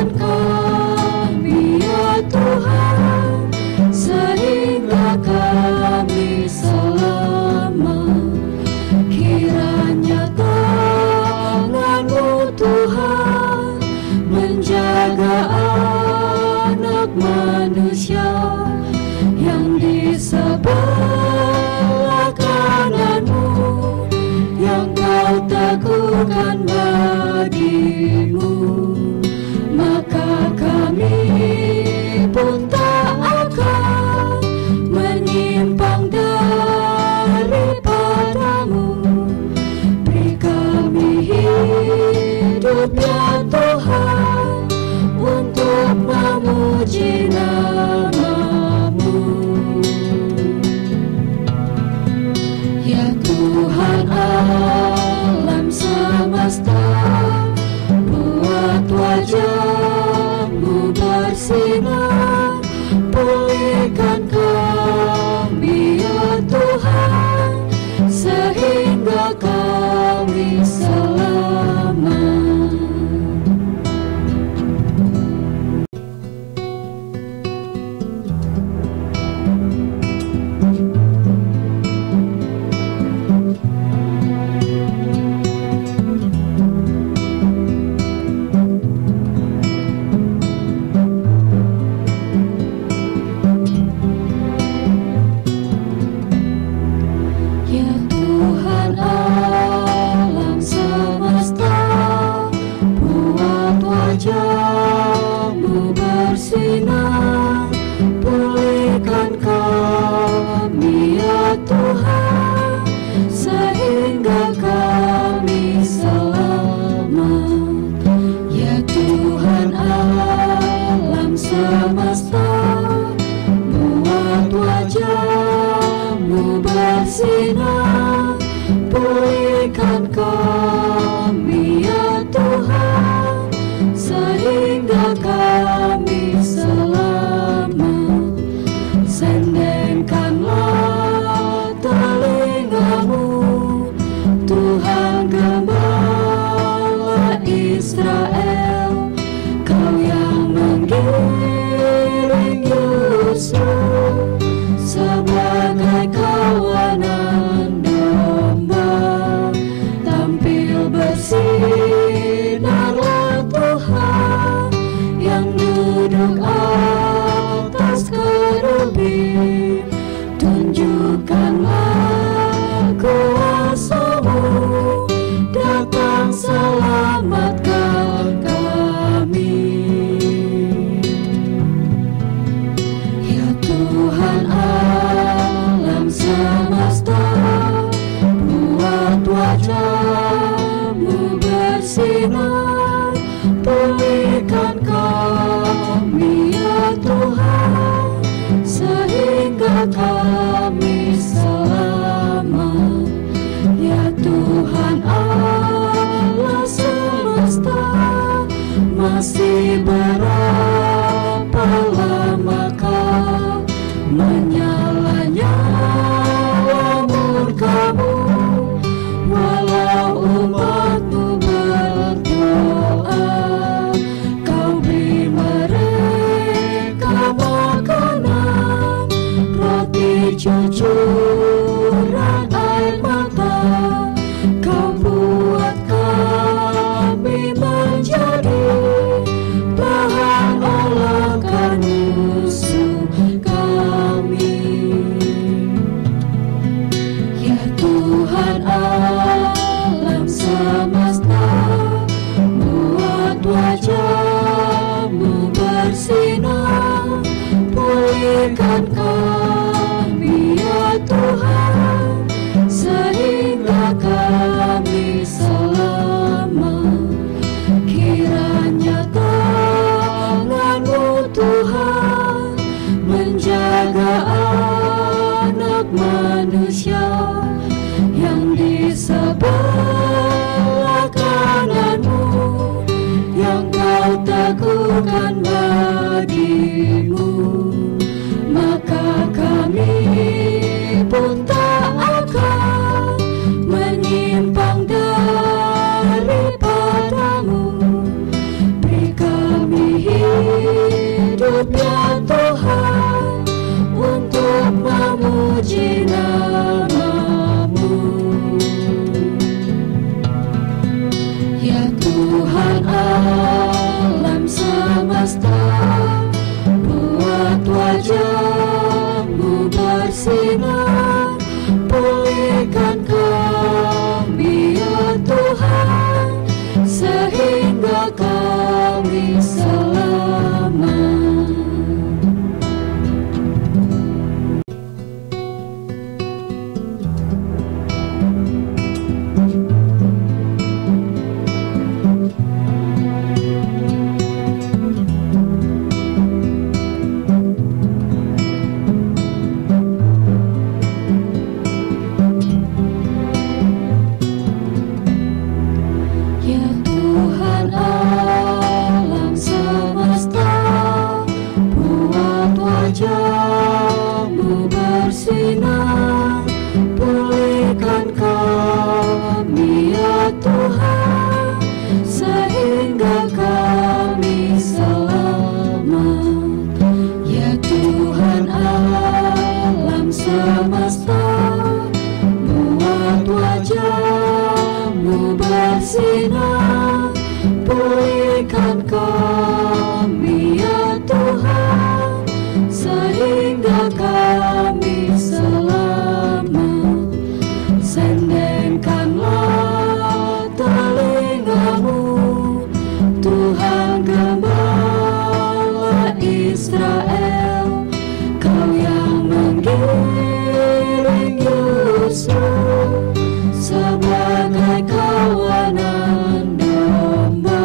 pulihkan kami ya Tuhan, sehingga kami selamat. Kiranya tangan-Mu Tuhan menjaga anak manusia yang di sebelah kanan-Mu, yang Kau teguhkan bagimu. Maka kami pun tak akan menyimpang daripada-Mu. Beri kami hidup ya Tuhan, untuk memuji nama-Mu. Ya Tuhan alam semesta, buat wajah-Mu bersinar, pulihkan kami ya Tuhan, sehingga kami selamat. Ya Tuhan alam semesta, buat wajah-Mu bersinar, pulihkan kami ya Tuhan, sehingga kami selamat. Ya Tuhan alam semesta, buat wajah-Mu bersinar, pulihkan kami ya Tuhan, sehingga kami selamat. Sendengkanlah telinga-Mu, Tuhan Gembala Israel, Kau yang menggiring Yusuf sebagai kawanan domba. Tampil bersinarlah Tuhan yang duduk atas kerubi. Tunjukkanlah kuasa-Mu, datang selamatkan kami. Ya Tuhan alam semesta, buat wajah-Mu bersinar, pulihkan kami ya Tuhan, sehingga kami selamat. Ya Tuhan Allah semesta, masih berapa lamakah menyala-nyala murka-Mu, walau umat-Mu berdoa, Kau beri mereka makanan, roti cucuran air mata. Kau buat kami menjadi pulihkan kami ya Tuhan, sehingga kami selamat. Sendengkanlah telingamu, Tuhan Gembala Israel, Kau yang menggiring Yusuf sebagai kawanan domba.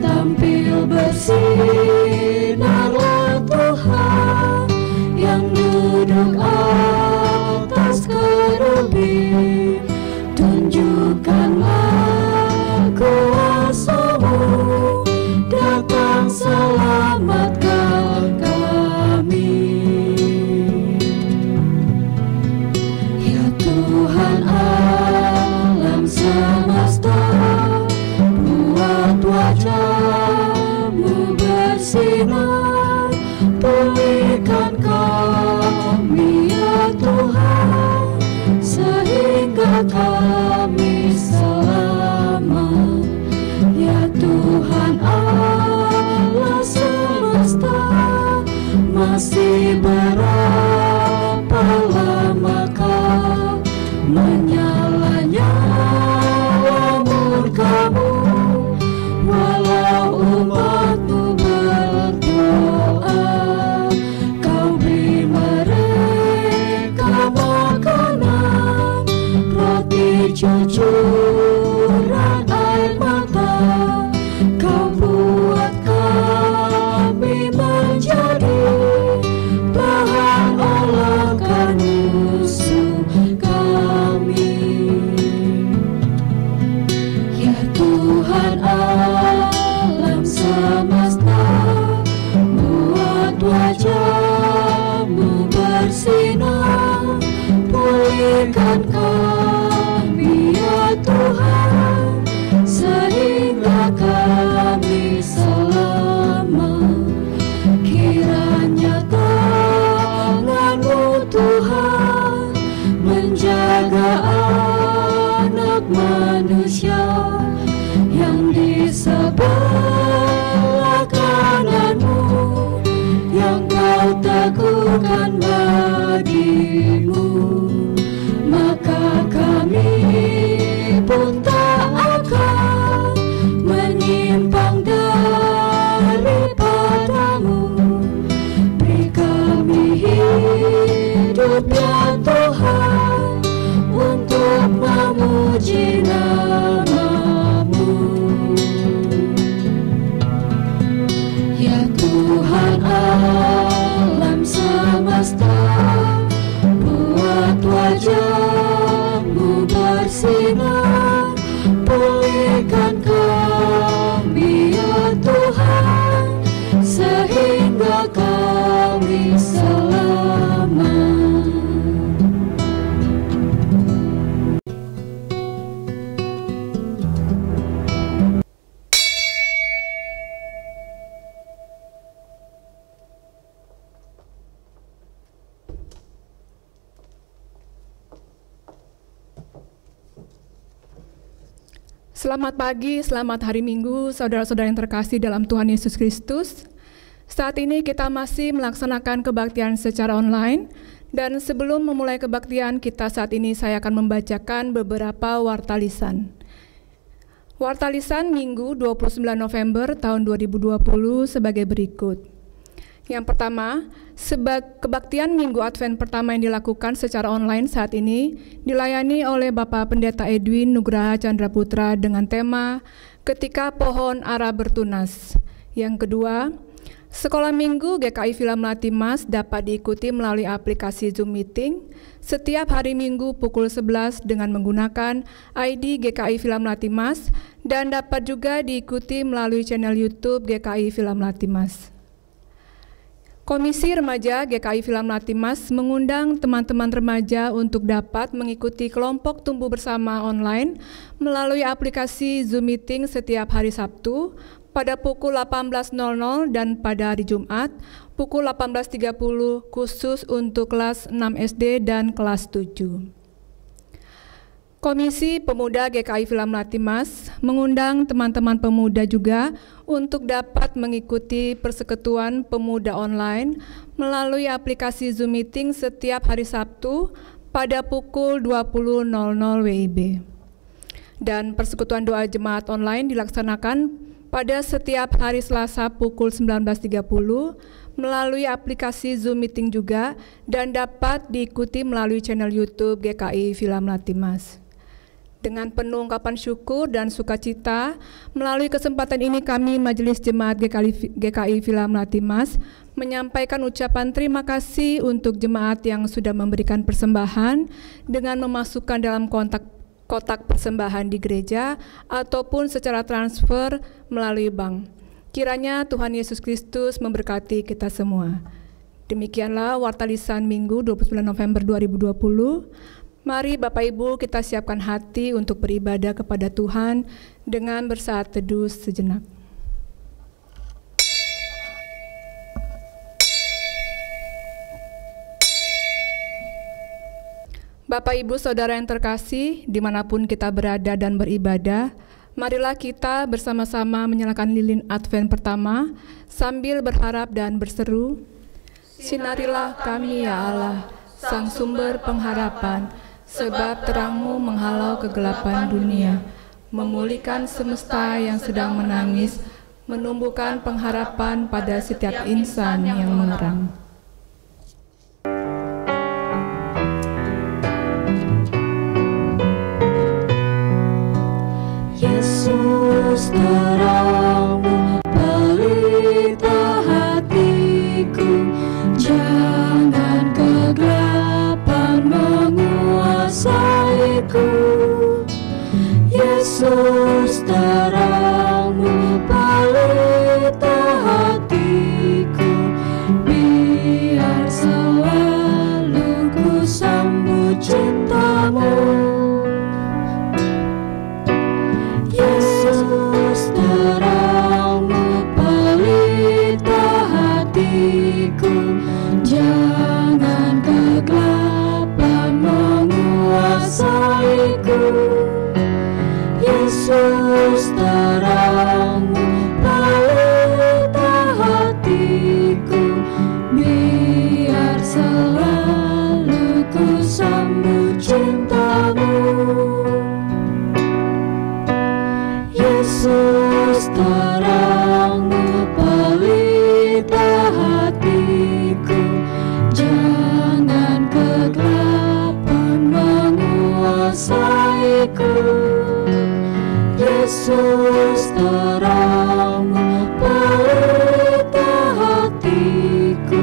Tampil bersinarlah Tuhan yang duduk atas kerubim. Tunjukkanlah kuasa-Mu, datang selamatkan kami. Ya Tuhan alam semesta, buat wajah-Mu bersinar, pulihkan kami ya Tuhan, sehingga kami selamat. Ya Tuhan Allah semesta, masih berapa lamakah menyala-nyala murka-Mu, walau umat-Mu berdoa, Kau beri mereka makanan, roti cucuran air mata. Kau buat kami menjadi bahan olahan musuh kami. Ya Tuhan alam semesta, buat wajah-Mu bersinar, pulihkan kami ya Tuhan, sehingga kami selamat. Kiranya tangan-Mu Tuhan menjaga anak manusia yang di sebelah kanan-Mu, yang Kau teguhkan bagimu. Maka kami pun tak akan menyimpang daripada-Mu. Beri kami hidup ya Tuhan, untuk memuji nama-Mu. Ya Tuhan alam semesta, buat wajah-Mu bersinar, pulihkan kami ya Tuhan, sehingga kami selamat. Selamat pagi, selamat hari Minggu, saudara-saudara yang terkasih dalam Tuhan Yesus Kristus. Saat ini kita masih melaksanakan kebaktian secara online, dan sebelum memulai kebaktian kita saat ini, saya akan membacakan beberapa warta lisan. Warta lisan Minggu 29 November tahun 2020 sebagai berikut. Yang pertama, kebaktian Minggu Advent pertama yang dilakukan secara online saat ini dilayani oleh Bapak Pendeta Edwin Nugraha Chandra Putra dengan tema Ketika Pohon Ara Bertunas. Yang kedua, Sekolah Minggu GKI Villa Melati Mas dapat diikuti melalui aplikasi Zoom Meeting setiap hari Minggu pukul 11 dengan menggunakan ID GKI Villa Melati Mas dan dapat juga diikuti melalui channel YouTube GKI Villa Melati Mas. Komisi Remaja GKI Villa Melati Mas mengundang teman-teman remaja untuk dapat mengikuti kelompok tumbuh bersama online melalui aplikasi Zoom Meeting setiap hari Sabtu pada pukul 18.00 dan pada hari Jumat pukul 18.30 khusus untuk kelas 6 SD dan kelas 7. Komisi Pemuda GKI Filamlati Mas mengundang teman-teman pemuda juga untuk dapat mengikuti persekutuan pemuda online melalui aplikasi Zoom Meeting setiap hari Sabtu pada pukul 20.00 WIB. Dan persekutuan doa jemaat online dilaksanakan pada setiap hari Selasa pukul 19.30 melalui aplikasi Zoom Meeting juga dan dapat diikuti melalui channel YouTube GKI Filamlati Mas. Dengan penuh ungkapan syukur dan sukacita, melalui kesempatan ini kami Majelis Jemaat GKI Filamlati Mas menyampaikan ucapan terima kasih untuk jemaat yang sudah memberikan persembahan dengan memasukkan dalam kotak persembahan di gereja ataupun secara transfer melalui bank. Kiranya Tuhan Yesus Kristus memberkati kita semua. Demikianlah Warta Lisan Minggu 29 November 2020. Mari Bapak Ibu kita siapkan hati untuk beribadah kepada Tuhan dengan bersaat teduh sejenak. Bapak Ibu Saudara yang terkasih, dimanapun kita berada dan beribadah, marilah kita bersama-sama menyalakan lilin Advent pertama sambil berharap dan berseru, "Sinarilah kami ya Allah, Sang Sumber Pengharapan, sebab terang-Mu menghalau kegelapan dunia, memulihkan semesta yang sedang menangis, menumbuhkan pengharapan pada setiap insan yang mengerang." Yesus terang-Mu pelita hatiku, jangan kegelapan menguasaiku. Yesus terang-Mu pelita hatiku, biar selalu ku sambut cinta-Mu. Yesus terang-Mu pelita hatiku, jangan kegelapan menguasaiku. Yesus terang-Mu pelita hatiku, biar selalu ku sambut cinta-Mu. Yesus terang-Mu pelita hatiku, jangan kegelapan menguasaiku. Yesus terang-Mu pelita hatiku,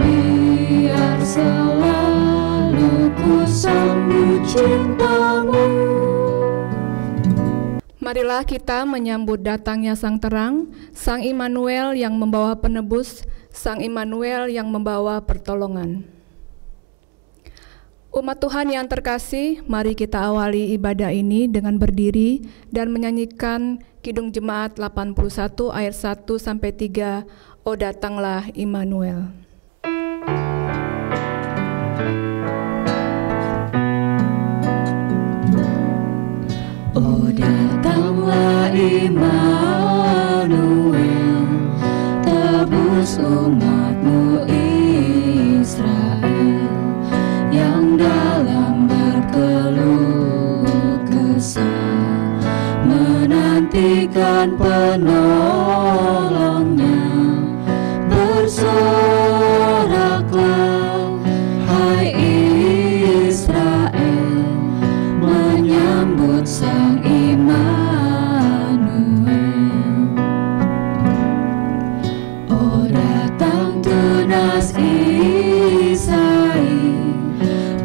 biar selalu ku sambut cinta-Mu. Marilah kita menyambut datangnya Sang Terang, Sang Immanuel yang membawa penebus, Sang Immanuel yang membawa pertolongan. Umat Tuhan yang terkasih, mari kita awali ibadah ini dengan berdiri dan menyanyikan Kidung Jemaat 81 ayat 1-3, "O datanglah Immanuel." Oh datanglah Immanuel, tebus umat-Mu Israel, yang dalam berkeluh kesah menantikan penolongnya. Bersoraklah hai Israel, menyambut Sang Immanuel. Oh datang tunas Isai,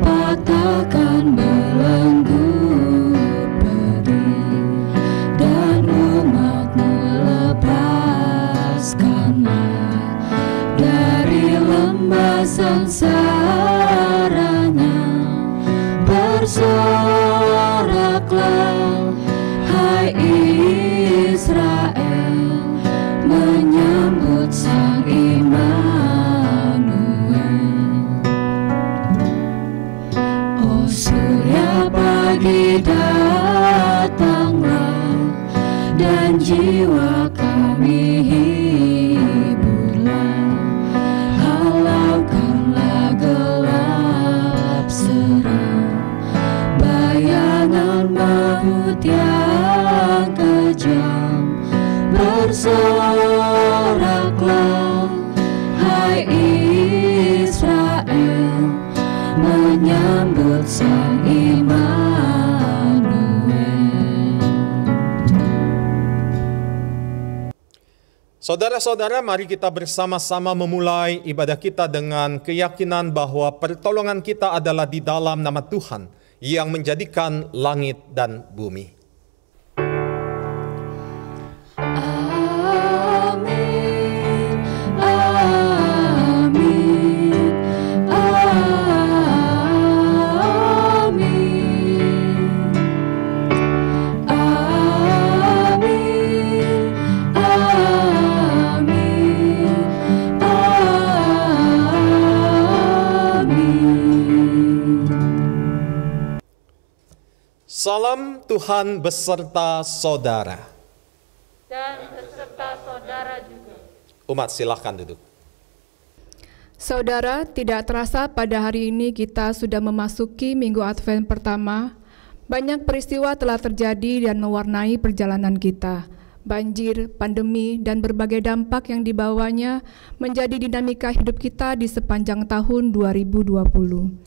patahkan belenggu pedih, dan umat-Mu lepas dan jiwa kami hiburlah. Halaukanlah gelap seram, bayangan maut yang kejam. Bersoraklah, hai Israel, menyambut Sang Immanuel. Saudara-saudara, mari kita bersama-sama memulai ibadah kita dengan keyakinan bahwa pertolongan kita adalah di dalam nama Tuhan yang menjadikan langit dan bumi. Amin, amin, amin, amin, amin. Salam Tuhan beserta saudara. Dan beserta saudara juga. Umat silahkan duduk. Saudara, tidak terasa pada hari ini kita sudah memasuki Minggu Advent pertama. Banyak peristiwa telah terjadi dan mewarnai perjalanan kita. Banjir, pandemi, dan berbagai dampak yang dibawanya menjadi dinamika hidup kita di sepanjang tahun 2020.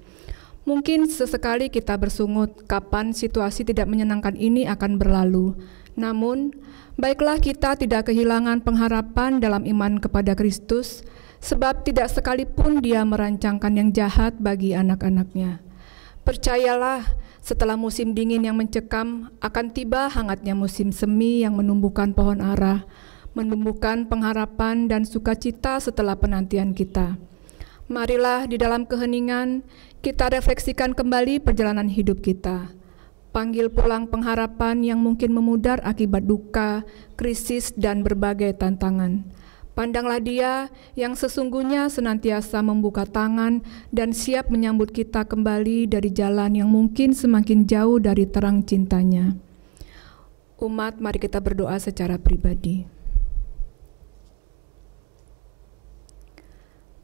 Mungkin sesekali kita bersungut kapan situasi tidak menyenangkan ini akan berlalu. Namun, baiklah kita tidak kehilangan pengharapan dalam iman kepada Kristus, sebab tidak sekalipun Dia merancangkan yang jahat bagi anak-anaknya. Percayalah, setelah musim dingin yang mencekam, akan tiba hangatnya musim semi yang menumbuhkan pohon ara, menumbuhkan pengharapan dan sukacita setelah penantian kita. Marilah di dalam keheningan, kita refleksikan kembali perjalanan hidup kita. Panggil pulang pengharapan yang mungkin memudar akibat duka, krisis, dan berbagai tantangan. Pandanglah Dia yang sesungguhnya senantiasa membuka tangan dan siap menyambut kita kembali dari jalan yang mungkin semakin jauh dari terang cintanya. Umat, mari kita berdoa secara pribadi.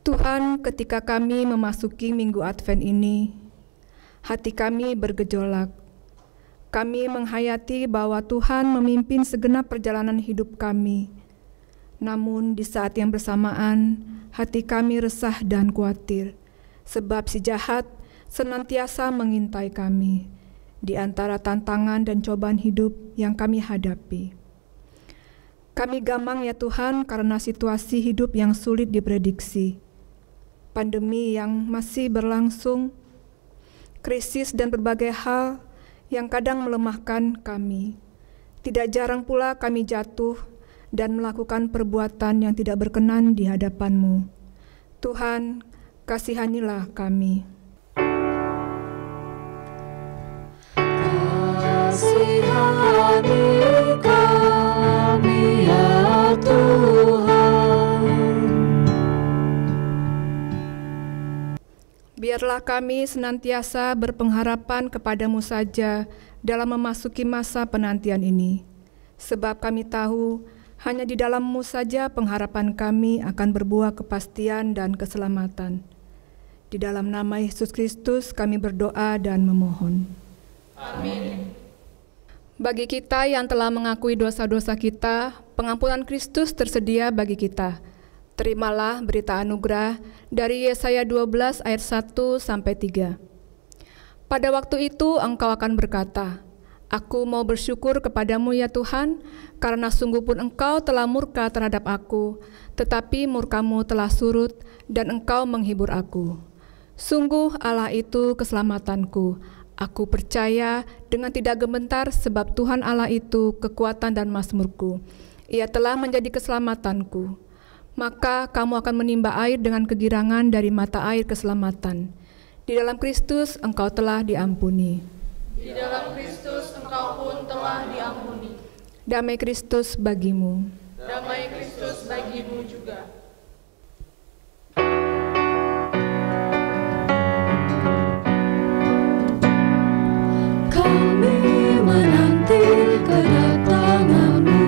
Tuhan, ketika kami memasuki Minggu Advent ini, hati kami bergejolak. Kami menghayati bahwa Tuhan memimpin segenap perjalanan hidup kami. Namun di saat yang bersamaan, hati kami resah dan khawatir, sebab si jahat senantiasa mengintai kami di antara tantangan dan cobaan hidup yang kami hadapi. Kami gamang ya Tuhan karena situasi hidup yang sulit diprediksi, pandemi yang masih berlangsung, krisis dan berbagai hal yang kadang melemahkan kami. Tidak jarang pula kami jatuh dan melakukan perbuatan yang tidak berkenan di hadapan-Mu. Tuhan, kasihanilah kami. Kasihani kami ya Tuhan. Biarlah kami senantiasa berpengharapan kepada-Mu saja dalam memasuki masa penantian ini. Sebab kami tahu hanya di dalam-Mu saja pengharapan kami akan berbuah kepastian dan keselamatan. Di dalam nama Yesus Kristus kami berdoa dan memohon. Amin. Bagi kita yang telah mengakui dosa-dosa kita, pengampunan Kristus tersedia bagi kita. Terimalah berita anugerah dari Yesaya 12 ayat 1-3. Pada waktu itu engkau akan berkata, Aku mau bersyukur kepadamu ya Tuhan, karena sungguh pun engkau telah murka terhadap aku, tetapi murkamu telah surut dan engkau menghibur aku. Sungguh Allah itu keselamatanku. Aku percaya dengan tidak gemetar sebab Tuhan Allah itu kekuatan dan mazmurku. Ia telah menjadi keselamatanku. Maka kamu akan menimba air dengan kegirangan dari mata air keselamatan. Di dalam Kristus engkau telah diampuni. Di dalam Kristus engkau pun telah diampuni. Damai Kristus bagimu. Damai Kristus bagimu juga. Kami menanti kedatangan-Mu,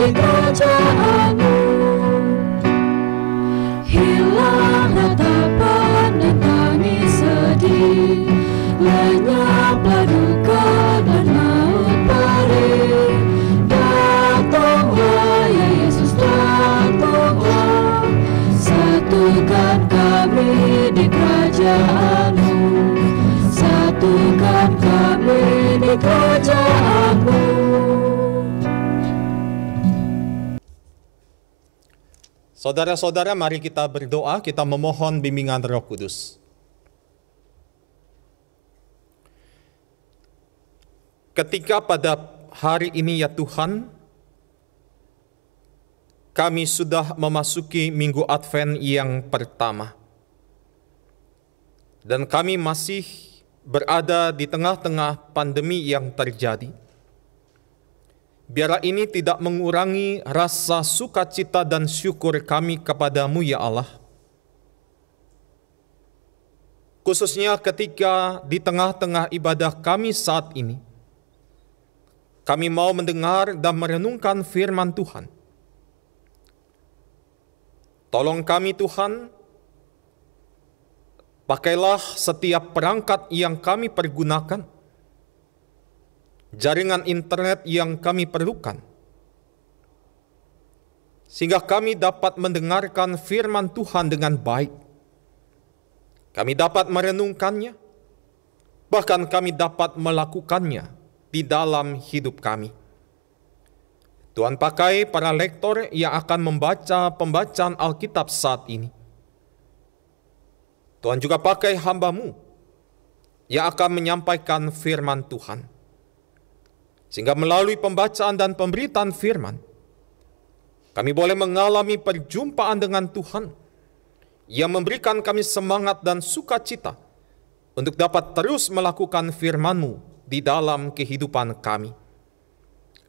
di kerajaan-Mu. Hilang ratapan dan tangis sedih, lenyaplah duka dan maut perih. Datanglah ya Yesus, datanglah, satukan kami di kerajaan-Mu, satukan kami di kerajaan-Mu. Saudara-saudara, mari kita berdoa, kita memohon bimbingan Roh Kudus. Ketika pada hari ini ya Tuhan, kami sudah memasuki minggu Advent yang pertama. Dan kami masih berada di tengah-tengah pandemi yang terjadi. Biarlah ini tidak mengurangi rasa sukacita dan syukur kami kepadamu ya Allah. Khususnya ketika di tengah-tengah ibadah kami saat ini, kami mau mendengar dan merenungkan firman Tuhan. Tolong kami Tuhan, pakailah setiap perangkat yang kami pergunakan, jaringan internet yang kami perlukan, sehingga kami dapat mendengarkan firman Tuhan dengan baik. Kami dapat merenungkannya, bahkan kami dapat melakukannya di dalam hidup kami. Tuhan pakai para lektor yang akan membaca pembacaan Alkitab saat ini. Tuhan juga pakai hamba-Mu yang akan menyampaikan firman Tuhan. Sehingga melalui pembacaan dan pemberitaan firman, kami boleh mengalami perjumpaan dengan Tuhan yang memberikan kami semangat dan sukacita untuk dapat terus melakukan firman-Mu di dalam kehidupan kami.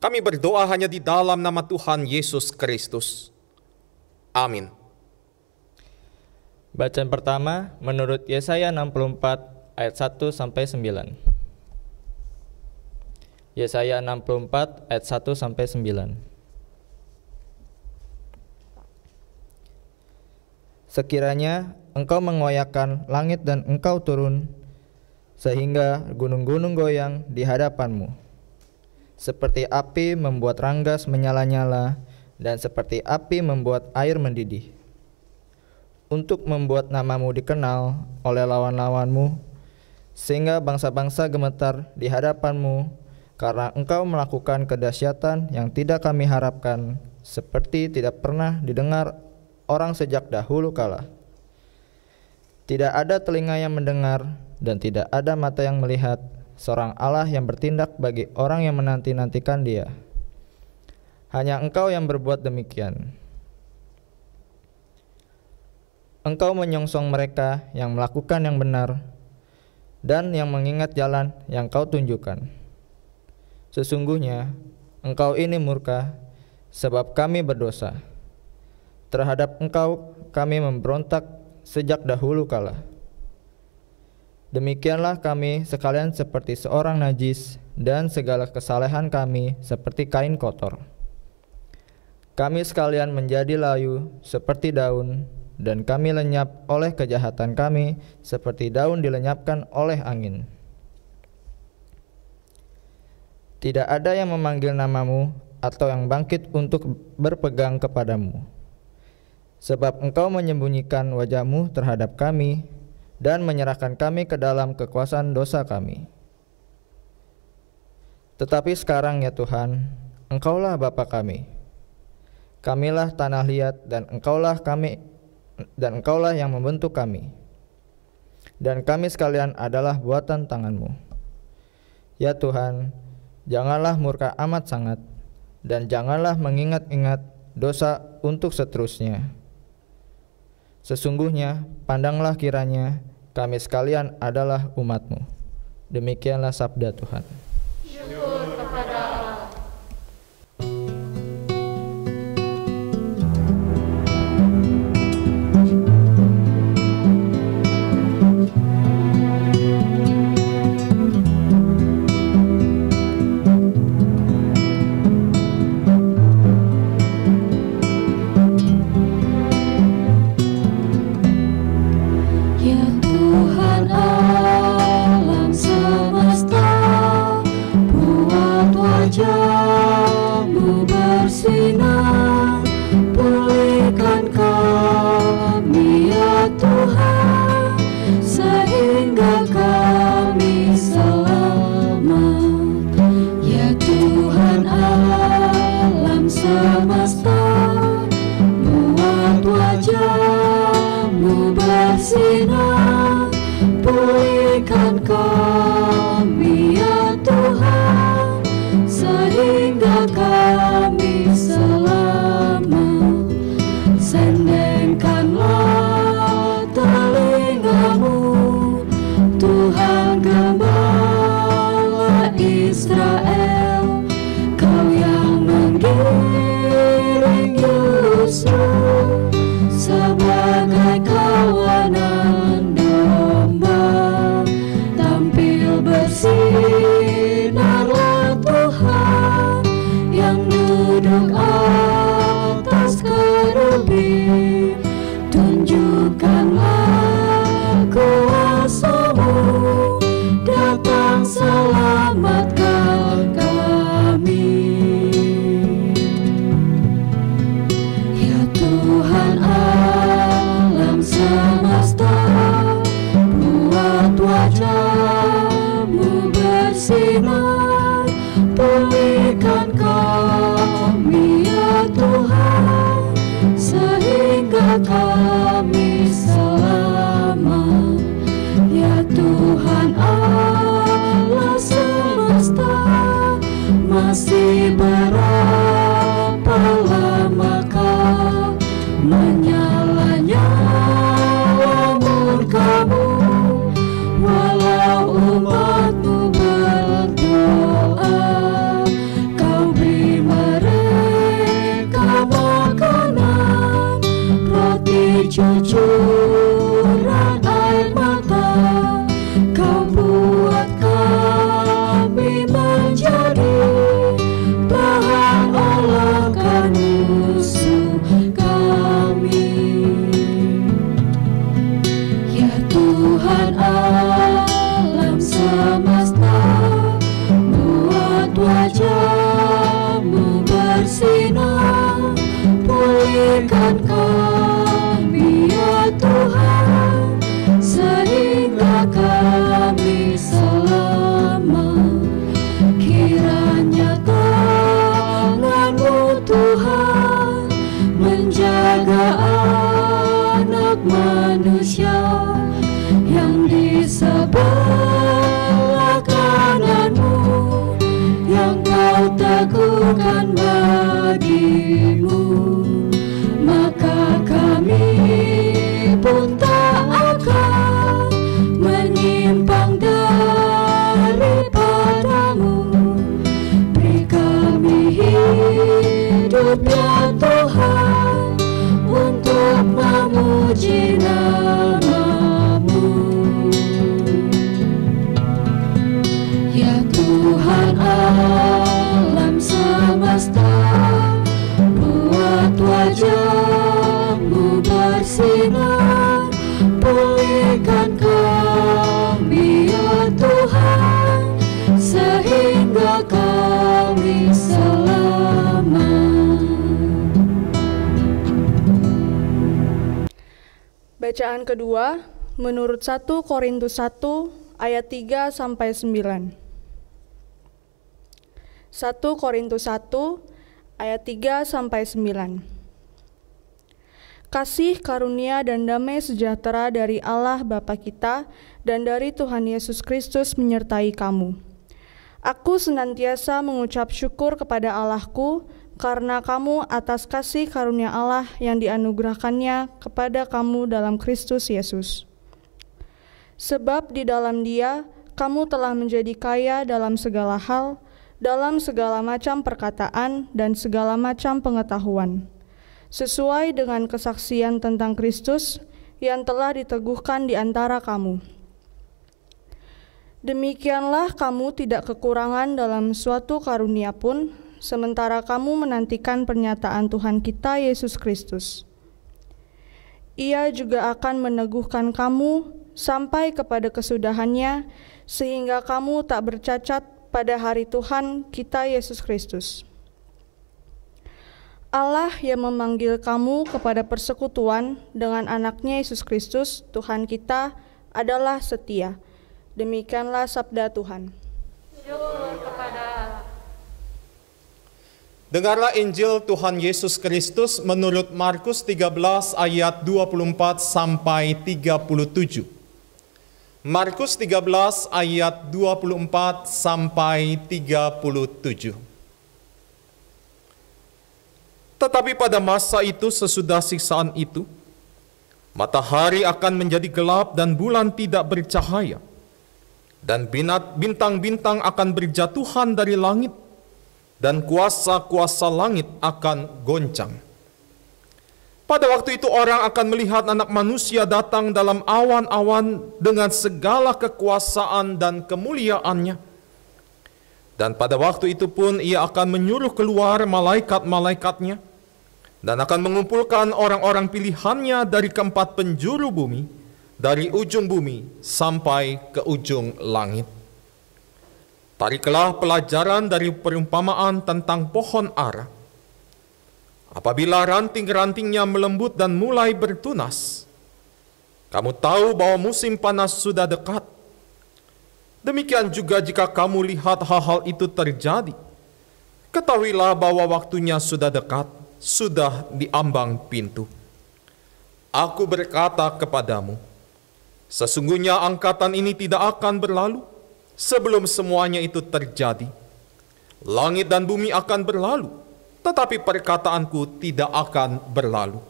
Kami berdoa hanya di dalam nama Tuhan Yesus Kristus. Amin. Bacaan pertama menurut Yesaya 64 ayat 1-9. Yesaya 64 ayat 1-9. Sekiranya engkau mengoyakkan langit dan engkau turun, sehingga gunung-gunung goyang di hadapanmu, seperti api membuat ranggas menyala-nyala, dan seperti api membuat air mendidih, untuk membuat namamu dikenal oleh lawan-lawanmu, sehingga bangsa-bangsa gemetar di hadapanmu, karena engkau melakukan kedahsyatan yang tidak kami harapkan, seperti tidak pernah didengar orang sejak dahulu kala. Tidak ada telinga yang mendengar, dan tidak ada mata yang melihat seorang Allah yang bertindak bagi orang yang menanti-nantikan Dia. Hanya Engkau yang berbuat demikian. Engkau menyongsong mereka yang melakukan yang benar dan yang mengingat jalan yang Kau tunjukkan. Sesungguhnya Engkau ini murka, sebab kami berdosa. Terhadap Engkau kami memberontak sejak dahulu kala. Demikianlah kami sekalian seperti seorang najis, dan segala kesalehan kami seperti kain kotor. Kami sekalian menjadi layu seperti daun, dan kami lenyap oleh kejahatan kami seperti daun dilenyapkan oleh angin. Tidak ada yang memanggil namamu atau yang bangkit untuk berpegang kepadamu. Sebab Engkau menyembunyikan wajah-Mu terhadap kami dan menyerahkan kami ke dalam kekuasaan dosa kami. Tetapi sekarang ya Tuhan, Engkaulah Bapa kami. Kamilah tanah liat dan Engkaulah yang membentuk kami. Dan kami sekalian adalah buatan tangan-Mu. Ya Tuhan, janganlah murka amat sangat, dan janganlah mengingat-ingat dosa untuk seterusnya. Sesungguhnya pandanglah kiranya kami sekalian adalah umat-Mu. Demikianlah sabda Tuhan. Syukur kepada Allah. Sendengkanlah telingamu, Tuhan Gembala Israel, Kau yang menggiring Yusuf sebagai kawanan domba. Tampil bersinarlah Tuhan yang duduk atas kerubi. Tunjukkanlah kuasa-Mu, datang selamatkan kami. Ya Tuhan alam semesta, buat wajah-Mu bersinar, pulihkan kami ya Tuhan, sehingga kami selamat. Ya Tuhan Allah semesta, masih berapa lamakah menyala-nyala murka-Mu, walau umat-Mu berdoa, Kau beri mereka makanan, roti cucuran air mata. Kau buat kami menjadi bahan olahan musuh kami. Ya Tuhan alam semesta, buat wajah-Mu bersinar, pulihkan kami ya Tuhan, sehingga kami selamat. Kiranya tangan-Mu Tuhan menjaga anak manusia yang di sebelah kanan-Mu, yang Kau teguhkan bagi-Mu. Maka kami pun tak akan menyimpang daripada-Mu. Beri kami hidup ya Tuhan, untuk memuji nama-Mu. Ya Tuhan alam semesta, buat wajah-Mu bersinar, pulihkan kami ya Tuhan, sehingga kami selamat. Bacaan kedua menurut 1 Korintus 1 ayat 3 sampai 9. 1 Korintus 1 ayat 3 sampai 9. Kasih karunia dan damai sejahtera dari Allah Bapa kita dan dari Tuhan Yesus Kristus menyertai kamu. Aku senantiasa mengucap syukur kepada Allahku karena kamu atas kasih karunia Allah yang dianugerahkannya kepada kamu dalam Kristus Yesus. Sebab di dalam Dia kamu telah menjadi kaya dalam segala hal, dalam segala macam perkataan dan segala macam pengetahuan, sesuai dengan kesaksian tentang Kristus yang telah diteguhkan di antara kamu. Demikianlah kamu tidak kekurangan dalam suatu karunia pun, sementara kamu menantikan pernyataan Tuhan kita Yesus Kristus. Ia juga akan meneguhkan kamu sampai kepada kesudahannya, sehingga kamu tak bercacat pada hari Tuhan kita Yesus Kristus. Allah yang memanggil kamu kepada persekutuan dengan anaknya Yesus Kristus, Tuhan kita, adalah setia. Demikianlah sabda Tuhan. Syukur kepada Allah. Dengarlah Injil Tuhan Yesus Kristus menurut Markus 13 ayat 24 sampai 37. Markus 13 ayat 24 sampai 37. Tetapi pada masa itu, sesudah siksaan itu, matahari akan menjadi gelap dan bulan tidak bercahaya, dan bintang-bintang akan berjatuhan dari langit, dan kuasa-kuasa langit akan goncang. Pada waktu itu orang akan melihat Anak Manusia datang dalam awan-awan dengan segala kekuasaan dan kemuliaannya. Dan pada waktu itu pun ia akan menyuruh keluar malaikat-malaikatnya dan akan mengumpulkan orang-orang pilihannya dari keempat penjuru bumi, dari ujung bumi sampai ke ujung langit. Tariklah pelajaran dari perumpamaan tentang pohon ara. Apabila ranting-rantingnya melembut dan mulai bertunas, kamu tahu bahwa musim panas sudah dekat. Demikian juga jika kamu lihat hal-hal itu terjadi, ketahuilah bahwa waktunya sudah dekat, sudah di ambang pintu. Aku berkata kepadamu, sesungguhnya angkatan ini tidak akan berlalu sebelum semuanya itu terjadi. Langit dan bumi akan berlalu, tetapi perkataanku tidak akan berlalu.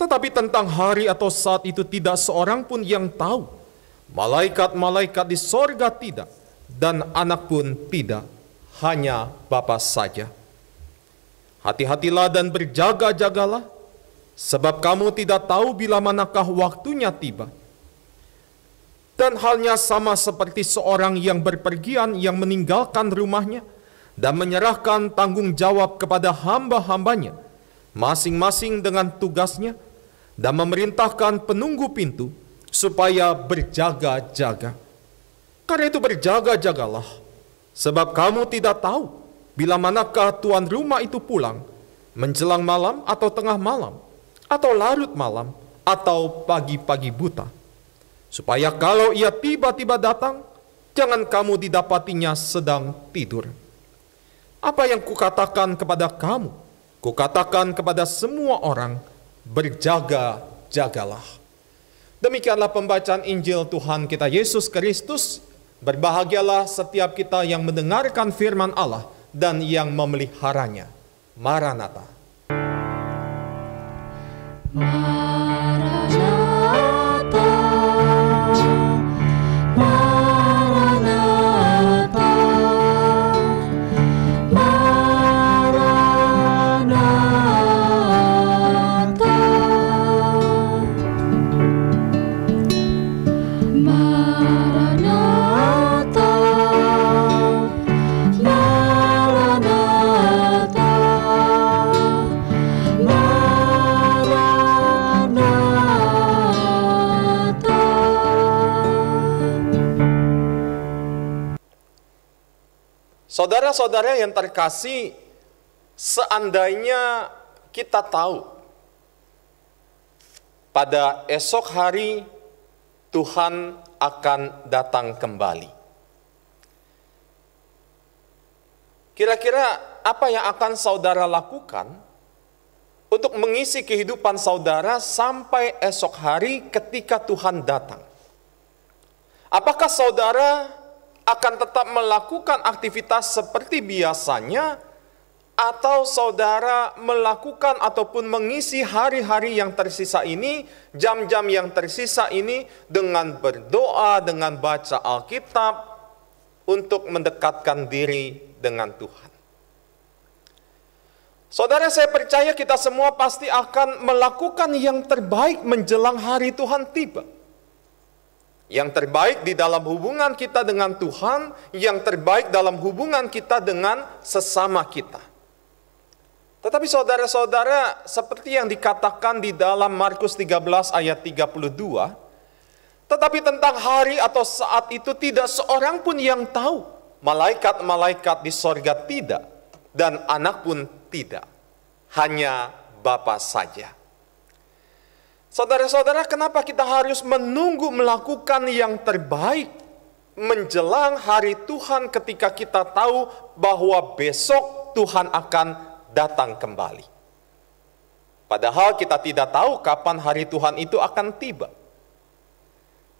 Tetapi tentang hari atau saat itu tidak seorang pun yang tahu, malaikat-malaikat di sorga tidak, dan anak pun tidak, hanya Bapa saja. Hati-hatilah dan berjaga-jagalah, sebab kamu tidak tahu bila manakah waktunya tiba. Dan halnya sama seperti seorang yang berpergian yang meninggalkan rumahnya dan menyerahkan tanggung jawab kepada hamba-hambanya, masing-masing dengan tugasnya, dan memerintahkan penunggu pintu, supaya berjaga-jaga. Karena itu berjaga-jagalah, sebab kamu tidak tahu bila manakah tuan rumah itu pulang, menjelang malam atau tengah malam, atau larut malam, atau pagi-pagi buta. Supaya kalau ia tiba-tiba datang, jangan kamu didapatinya sedang tidur. Apa yang kukatakan kepada kamu, kukatakan kepada semua orang, berjaga-jagalah. Demikianlah pembacaan Injil Tuhan kita Yesus Kristus. Berbahagialah setiap kita yang mendengarkan firman Allah dan yang memeliharanya. Maranatha. Maranatha, Saudara-saudara yang terkasih, seandainya kita tahu pada esok hari Tuhan akan datang kembali, kira-kira apa yang akan saudara lakukan untuk mengisi kehidupan saudara sampai esok hari ketika Tuhan datang? Apakah saudara akan tetap melakukan aktivitas seperti biasanya, atau saudara melakukan ataupun mengisi hari-hari yang tersisa ini, jam-jam yang tersisa ini dengan berdoa, dengan baca Alkitab untuk mendekatkan diri dengan Tuhan? Saudara, saya percaya kita semua pasti akan melakukan yang terbaik menjelang hari Tuhan tiba. Yang terbaik di dalam hubungan kita dengan Tuhan, yang terbaik dalam hubungan kita dengan sesama kita. Tetapi saudara-saudara, seperti yang dikatakan di dalam Markus 13 ayat 32, tetapi tentang hari atau saat itu tidak seorang pun yang tahu, malaikat-malaikat di sorga tidak, dan anak pun tidak, hanya Bapa saja. Saudara-saudara, kenapa kita harus menunggu melakukan yang terbaik menjelang hari Tuhan ketika kita tahu bahwa besok Tuhan akan datang kembali? Padahal kita tidak tahu kapan hari Tuhan itu akan tiba.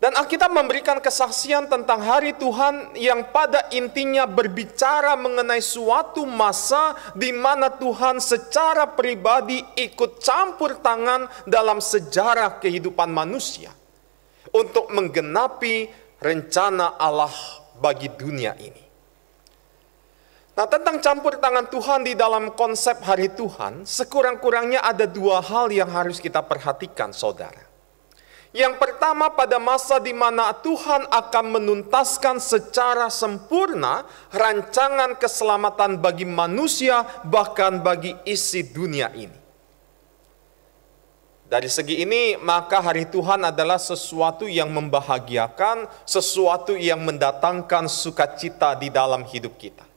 Dan Alkitab memberikan kesaksian tentang hari Tuhan yang pada intinya berbicara mengenai suatu masa di mana Tuhan secara pribadi ikut campur tangan dalam sejarah kehidupan manusia untuk menggenapi rencana Allah bagi dunia ini. Nah, tentang campur tangan Tuhan di dalam konsep hari Tuhan, sekurang-kurangnya ada dua hal yang harus kita perhatikan, saudara. Yang pertama, pada masa di mana Tuhan akan menuntaskan secara sempurna rancangan keselamatan bagi manusia, bahkan bagi isi dunia ini. Dari segi ini, maka hari Tuhan adalah sesuatu yang membahagiakan, sesuatu yang mendatangkan sukacita di dalam hidup kita.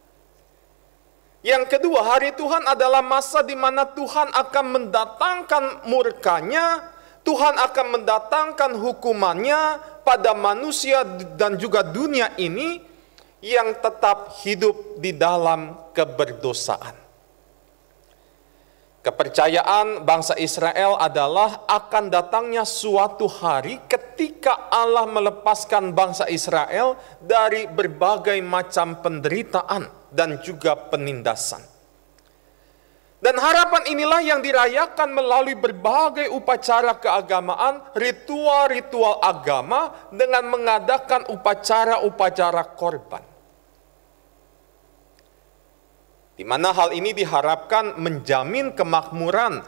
Yang kedua, hari Tuhan adalah masa di mana Tuhan akan mendatangkan murkanya, Tuhan akan mendatangkan hukumannya pada manusia dan juga dunia ini yang tetap hidup di dalam keberdosaan. Kepercayaan bangsa Israel adalah akan datangnya suatu hari ketika Allah melepaskan bangsa Israel dari berbagai macam penderitaan dan juga penindasan. Dan harapan inilah yang dirayakan melalui berbagai upacara keagamaan, ritual-ritual agama dengan mengadakan upacara-upacara korban. Di mana hal ini diharapkan menjamin kemakmuran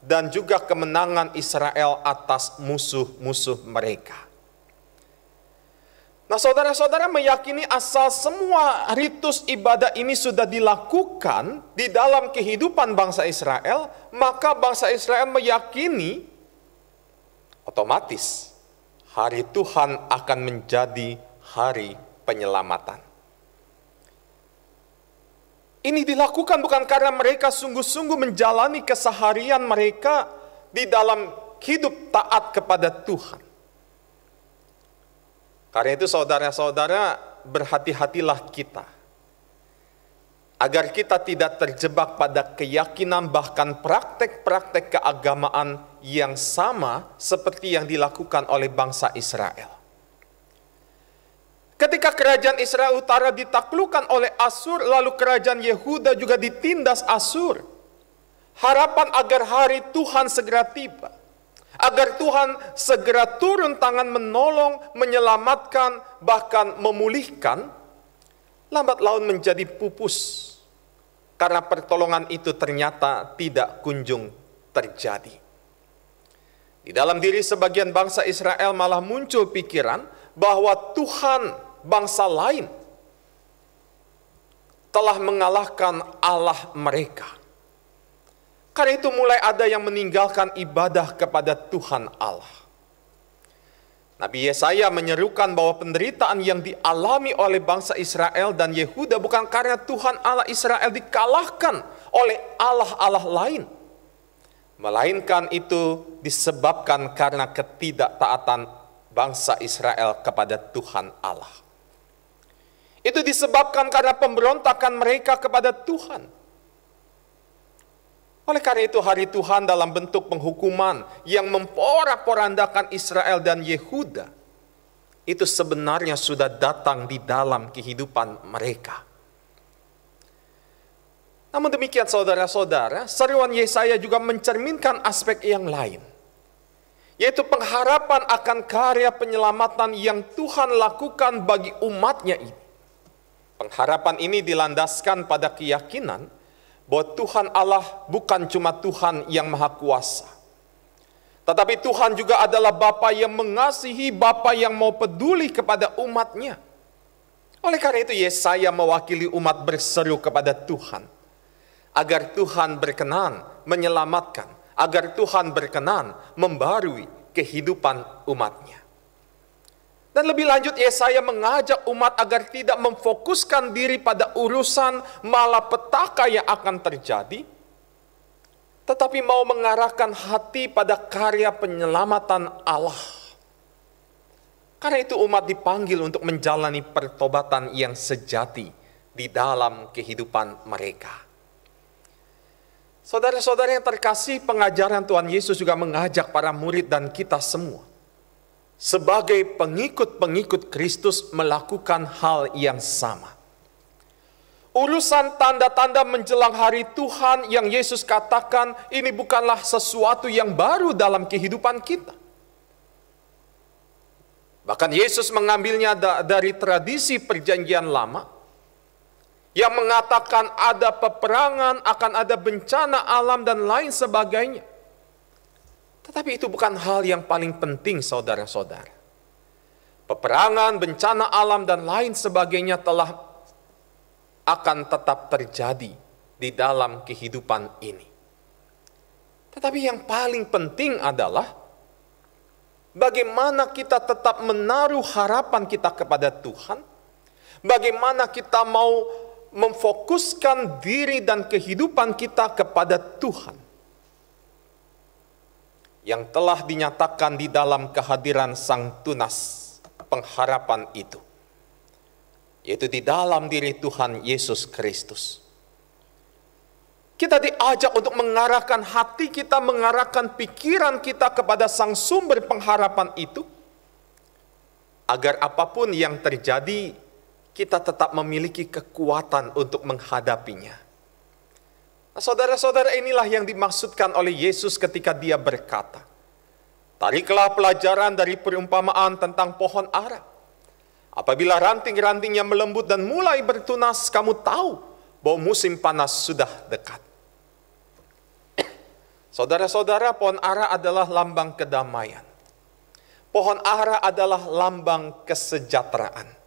dan juga kemenangan Israel atas musuh-musuh mereka. Nah, saudara-saudara meyakini asal semua ritus ibadah ini sudah dilakukan di dalam kehidupan bangsa Israel, maka bangsa Israel meyakini otomatis hari Tuhan akan menjadi hari penyelamatan. Ini dilakukan bukan karena mereka sungguh-sungguh menjalani keseharian mereka di dalam hidup taat kepada Tuhan. Karena itu saudara-saudara, berhati-hatilah kita, agar kita tidak terjebak pada keyakinan bahkan praktek-praktek keagamaan yang sama seperti yang dilakukan oleh bangsa Israel. Ketika kerajaan Israel Utara ditaklukkan oleh Asyur, lalu kerajaan Yehuda juga ditindas Asyur. Harapan agar hari Tuhan segera tiba, agar Tuhan segera turun tangan menolong, menyelamatkan, bahkan memulihkan, lambat laun menjadi pupus. Karena pertolongan itu ternyata tidak kunjung terjadi. Di dalam diri sebagian bangsa Israel malah muncul pikiran bahwa Tuhan bangsa lain telah mengalahkan Allah mereka. Karena itu mulai ada yang meninggalkan ibadah kepada Tuhan Allah. Nabi Yesaya menyerukan bahwa penderitaan yang dialami oleh bangsa Israel dan Yehuda bukan karena Tuhan Allah Israel dikalahkan oleh Allah-Allah lain, melainkan itu disebabkan karena ketidaktaatan bangsa Israel kepada Tuhan Allah. Itu disebabkan karena pemberontakan mereka kepada Tuhan. Oleh karena itu hari Tuhan dalam bentuk penghukuman yang memporak-porandakan Israel dan Yehuda itu sebenarnya sudah datang di dalam kehidupan mereka. Namun demikian saudara-saudara, seruan Yesaya juga mencerminkan aspek yang lain, yaitu pengharapan akan karya penyelamatan yang Tuhan lakukan bagi umatnya ini. Pengharapan ini dilandaskan pada keyakinan bahwa Tuhan Allah bukan cuma Tuhan yang Maha Kuasa, tetapi Tuhan juga adalah Bapa yang mengasihi, Bapa yang mau peduli kepada umatnya. Oleh karena itu Yesaya mewakili umat berseru kepada Tuhan, agar Tuhan berkenan menyelamatkan, agar Tuhan berkenan membarui kehidupan umatnya. Dan lebih lanjut Yesaya mengajak umat agar tidak memfokuskan diri pada urusan malapetaka yang akan terjadi, tetapi mau mengarahkan hati pada karya penyelamatan Allah. Karena itu umat dipanggil untuk menjalani pertobatan yang sejati di dalam kehidupan mereka. Saudara-saudara yang terkasih, pengajaran Tuhan Yesus juga mengajak para murid dan kita semua sebagai pengikut-pengikut Kristus melakukan hal yang sama. Urusan tanda-tanda menjelang hari Tuhan yang Yesus katakan ini bukanlah sesuatu yang baru dalam kehidupan kita. Bahkan Yesus mengambilnya dari tradisi perjanjian lama yang mengatakan ada peperangan, akan ada bencana alam dan lain sebagainya. Tetapi itu bukan hal yang paling penting, saudara-saudara. Peperangan, bencana alam dan lain sebagainya akan tetap terjadi di dalam kehidupan ini. Tetapi yang paling penting adalah bagaimana kita tetap menaruh harapan kita kepada Tuhan, bagaimana kita mau memfokuskan diri dan kehidupan kita kepada Tuhan yang telah dinyatakan di dalam kehadiran Sang Tunas pengharapan itu, yaitu di dalam diri Tuhan Yesus Kristus. Kita diajak untuk mengarahkan hati kita, mengarahkan pikiran kita kepada Sang Sumber pengharapan itu, agar apapun yang terjadi, kita tetap memiliki kekuatan untuk menghadapinya. Nah, saudara-saudara, inilah yang dimaksudkan oleh Yesus ketika dia berkata, "Tariklah pelajaran dari perumpamaan tentang pohon ara. Apabila ranting-rantingnya melembut dan mulai bertunas, kamu tahu bahwa musim panas sudah dekat." Saudara-saudara, pohon ara adalah lambang kedamaian. Pohon ara adalah lambang kesejahteraan.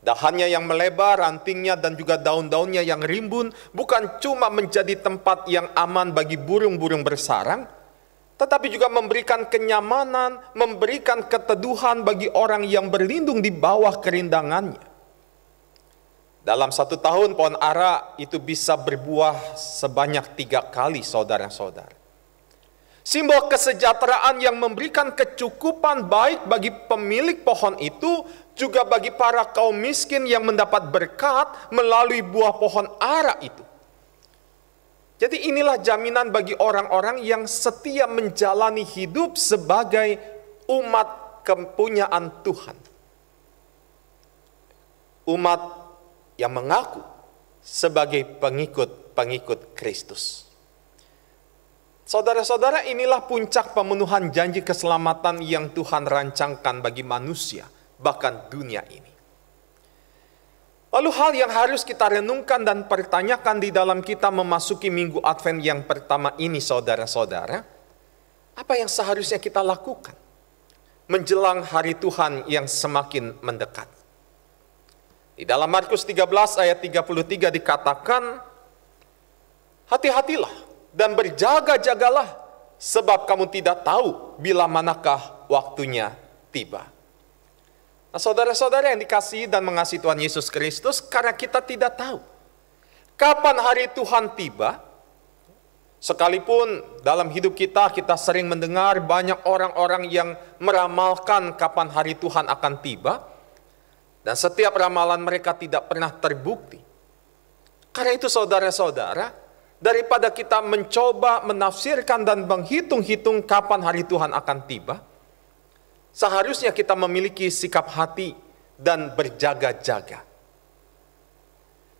Dahannya yang melebar, rantingnya dan juga daun-daunnya yang rimbun bukan cuma menjadi tempat yang aman bagi burung-burung bersarang, tetapi juga memberikan kenyamanan, memberikan keteduhan bagi orang yang berlindung di bawah kerindangannya. Dalam 1 tahun pohon ara itu bisa berbuah sebanyak 3 kali, saudara-saudara. Simbol kesejahteraan yang memberikan kecukupan baik bagi pemilik pohon itu, juga bagi para kaum miskin yang mendapat berkat melalui buah pohon ara itu. Jadi inilah jaminan bagi orang-orang yang setia menjalani hidup sebagai umat kepunyaan Tuhan. Umat yang mengaku sebagai pengikut-pengikut Kristus. Saudara-saudara, inilah puncak pemenuhan janji keselamatan yang Tuhan rancangkan bagi manusia, bahkan dunia ini. Lalu hal yang harus kita renungkan dan pertanyakan di dalam kita memasuki Minggu Advent yang pertama ini, saudara-saudara, apa yang seharusnya kita lakukan menjelang hari Tuhan yang semakin mendekat? Di dalam Markus 13 ayat 33 dikatakan, "Hati-hatilah dan berjaga-jagalah, sebab kamu tidak tahu bila manakah waktunya tiba." Nah, saudara-saudara yang dikasihi dan mengasihi Tuhan Yesus Kristus, karena kita tidak tahu kapan hari Tuhan tiba, sekalipun dalam hidup kita sering mendengar banyak orang-orang yang meramalkan kapan hari Tuhan akan tiba, dan setiap ramalan mereka tidak pernah terbukti. Karena itu saudara-saudara, daripada kita mencoba menafsirkan dan menghitung-hitung kapan hari Tuhan akan tiba, seharusnya kita memiliki sikap hati dan berjaga-jaga.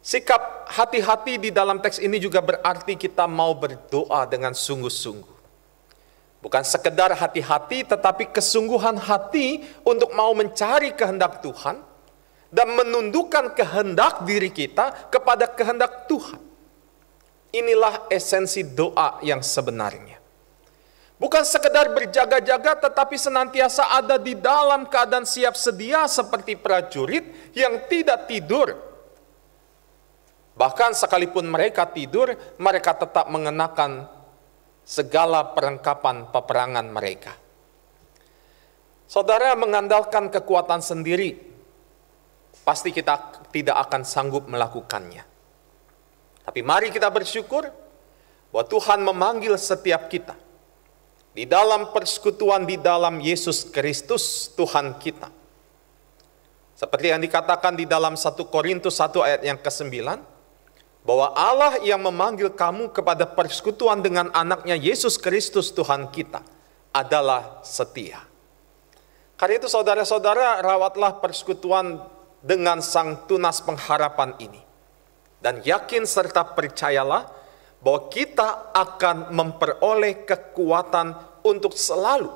Sikap hati-hati di dalam teks ini juga berarti kita mau berdoa dengan sungguh-sungguh. Bukan sekedar hati-hati, tetapi kesungguhan hati untuk mau mencari kehendak Tuhan dan menundukkan kehendak diri kita kepada kehendak Tuhan. Inilah esensi doa yang sebenarnya. Bukan sekedar berjaga-jaga, tetapi senantiasa ada di dalam keadaan siap sedia seperti prajurit yang tidak tidur. Bahkan sekalipun mereka tidur, mereka tetap mengenakan segala perlengkapan peperangan mereka. Saudara, mengandalkan kekuatan sendiri, pasti kita tidak akan sanggup melakukannya. Tapi mari kita bersyukur bahwa Tuhan memanggil setiap kita di dalam persekutuan di dalam Yesus Kristus Tuhan kita. Seperti yang dikatakan di dalam 1 Korintus 1 ayat yang ke-9, bahwa Allah yang memanggil kamu kepada persekutuan dengan anaknya Yesus Kristus Tuhan kita adalah setia. Karena itu saudara-saudara, rawatlah persekutuan dengan sang tunas pengharapan ini. Dan yakin serta percayalah bahwa kita akan memperoleh kekuatan untuk selalu